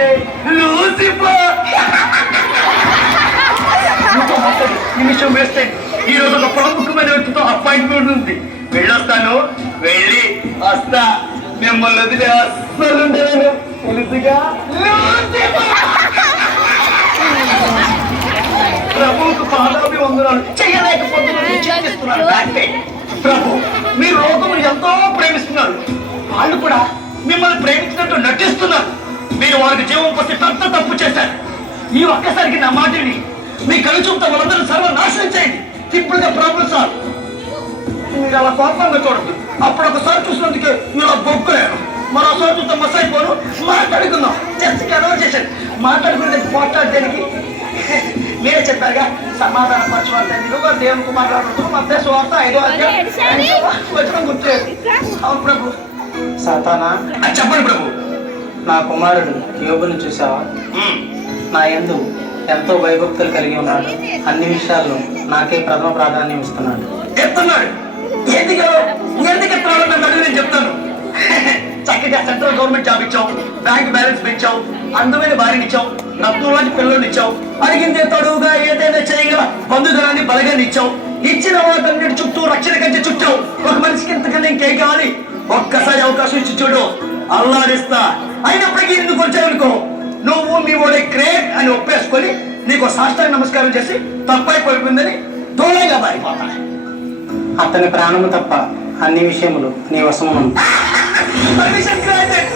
నేనే లూసిఫర్. నిమిషం వేస్తే ఈ రోజు ఒక ప్రముఖమైన వ్యక్తితో అపాయింట్మెంట్ ఉంది. వెళ్ళొస్తాను, వెళ్ళి వస్తా. మిమ్మల్ని వదిలే అస్సలు ఉండేను, తెలుసుగా. ప్రభువుకు పాదాభివందనాలు చేయలేకపోతున్నాను. ప్రభు, మీరు లోకమును ఎంతో ప్రేమిస్తున్నారు, వాళ్ళు కూడా మిమ్మల్ని ప్రేమించినట్టు నటిస్తున్నారు. మీరు వారికి జీవం పోసి పెద్ద తప్పు చేశారు. ఈ ఒక్కసారికి నా మాటని మీ కళ్ళు చూపుతా వాళ్ళందరూ సర్వనాశనం చేయండి. సింపుల్ గా ప్రాబ్లం సాల్వ్. మీరు అలా కోపంగా చూడద్దు. అప్పుడు ఒకసారి చూసినందుకే మీరు బొక్కులేను, మరోసారి చూస్తే మస్ అయిపోను. మాట్లాడుకుందాం. చర్చకి అనౌన్స్ చేశాను. మాట్లాడుకునే పోట్లాడడానికి మీరే చెప్పారుగా, సమాధాన పరచువార్త మీరు దేవుని కుమార్ మధ్య స్వార్థ 5వ అధ్యాయం వచనం గుర్తులేదు. అవును ప్రభు. సాతానా, చెప్పండి ప్రభు. నా కుమారుడు యోబును చూసావా? నా యందు ఎంతో భయభక్తులు కలిగి ఉన్నాడు. అన్ని విషయాల్లో నాకే ప్రథమ ప్రాధాన్యం ఇస్తున్నాడు. చెప్తున్నాడు ఎందుకు ఎత్తున్నాడు నన్ను నేను చెప్తాను. చక్కగా సెంట్రల్ గవర్నమెంట్ జాబ్ ఇచ్చావు, బ్యాంక్ బ్యాలెన్స్ పెంచావు, అందమైన భార్యని ఇచ్చావు, రత్నం లాంటి పిల్లల్ని ఇచ్చావు, అడిగిందే తడువుగా ఏదైనా చేయగల బంధుజనాన్ని బలగాన్ని ఇచ్చావు. ఇచ్చిన వాటన్నిటి చుట్టూ రక్షణ కంటే చుట్టావు. ఒక మనిషికి ఇంతకన్నా ఇంకేం కావాలి? ఒక్కసారి అవకాశం ఇచ్చి చూడు, అల్లాడిస్తా. అయినప్పటికీ ఎందుకు వచ్చావనుకో, నువ్వు మీ వాడే గ్రేట్ అని ఒప్పేసుకొని నీకు సాష్టాంగ నమస్కారం చేసి తప్పైపోయిందని దూరంగా మారిపోతా. అతని ప్రాణము తప్ప అన్ని విషయములు నీ వశము. Permission granted.